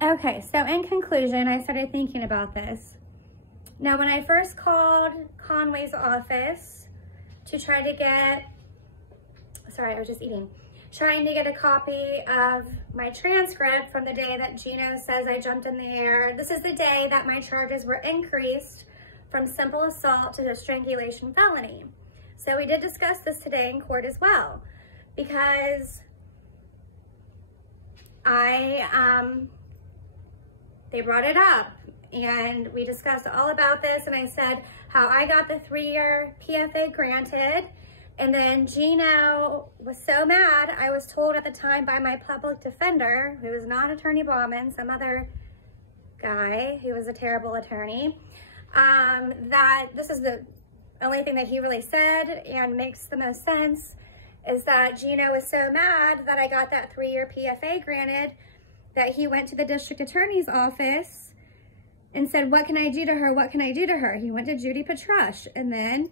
Okay, so in conclusion, I started thinking about this. Now, when I first called Conway's office to try to get, sorry, I was just eating, trying to get a copy of my transcript from the day that Gino says I jumped in the air. This is the day that my charges were increased from simple assault to a strangulation felony. So we did discuss this today in court as well, because they brought it up and we discussed all about this, and I said how I got the 3-year PFA granted, and then Gino was so mad. I was told at the time by my public defender, who was not Attorney Bauman, some other guy who was a terrible attorney, that this is the only thing that he really said and makes the most sense, is that Gino was so mad that I got that 3-year PFA granted that he went to the district attorney's office and said, what can I do to her? What can I do to her? He went to Judy Petrush. And then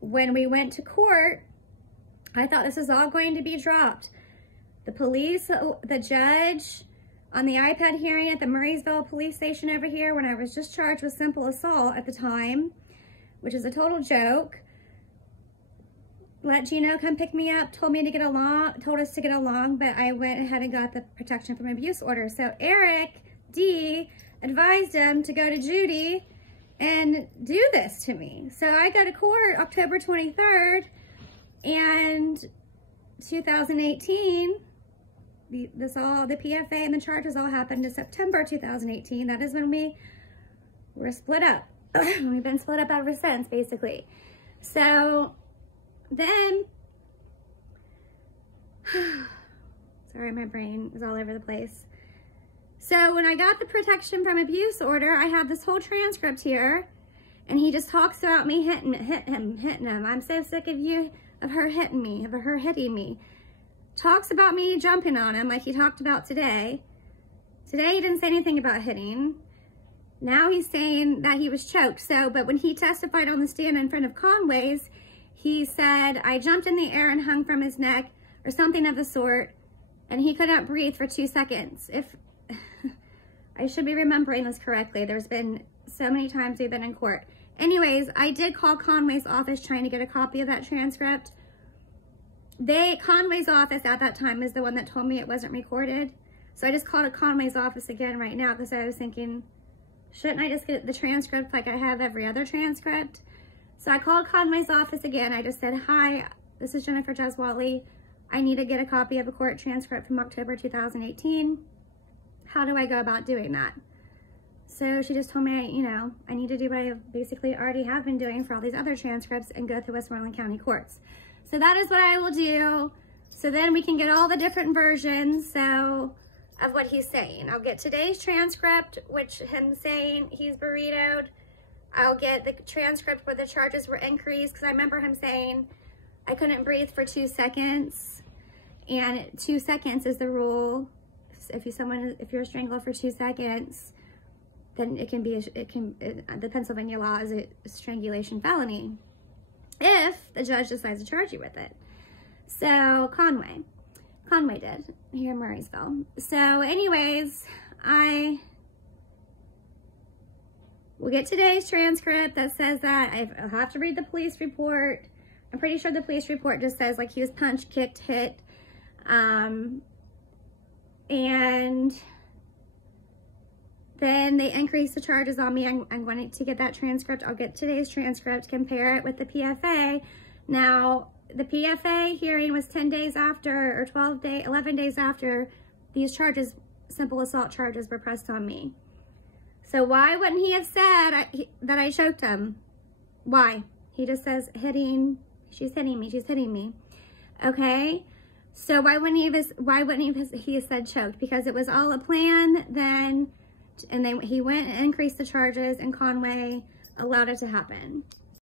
when we went to court, I thought this was all going to be dropped. The police, the judge on the iPad hearing at the Murraysville police station over here, when I was just charged with simple assault at the time, which is a total joke, let Gino come pick me up, told us to get along, but I went ahead and got the protection from abuse order. So Eric D advised him to go to Judy and do this to me. So I go to court October 23rd, and 2018, the PFA and the charges all happened in September 2018. That is when we were split up. We've been split up ever since, basically. So then, sorry, my brain is all over the place. So when I got the protection from abuse order, I have this whole transcript here, and he just talks about me hitting him. I'm so sick of her hitting me. Talks about me jumping on him like he talked about today. Today he didn't say anything about hitting. Now he's saying that he was choked. So, but when he testified on the stand in front of Conway's, he said, I jumped in the air and hung from his neck or something of the sort, and he couldn't breathe for 2 seconds. If I should be remembering this correctly. There's been so many times we've been in court. Anyways, I did call Conway's office trying to get a copy of that transcript. Conway's office at that time is the one that told me it wasn't recorded. So I just called Conway's office again right now because I was thinking, shouldn't I just get the transcript like I have every other transcript? So I called Conway's office again. I just said, hi, this is Jennifer Jeswally. I need to get a copy of a court transcript from October 2018. How do I go about doing that? So she just told me, I need to do what I basically already have been doing for all these other transcripts and go through Westmoreland County courts. So that is what I will do. So then we can get all the different versions of what he's saying. I'll get today's transcript, which him saying he's burritoed. I'll get the transcript where the charges were increased, because I remember him saying I couldn't breathe for 2 seconds, and 2 seconds is the rule. If you're strangled for 2 seconds, then the Pennsylvania law is a strangulation felony if the judge decides to charge you with it. So Conway did here in Murraysville. So anyways, I will get today's transcript that says that. I'll have to read the police report. I'm pretty sure the police report just says like he was punched, kicked, hit, and then they increased the charges on me. I'm going to get that transcript. I'll get today's transcript, compare it with the PFA. Now, the PFA hearing was 10 days after, or 11 days after these charges, simple assault charges, were pressed on me. So why wouldn't he have said that I choked him? Why? He just says she's hitting me. Okay? So why wouldn't he have said choked? Because it was all a plan then, and then he went and increased the charges, and Conway allowed it to happen.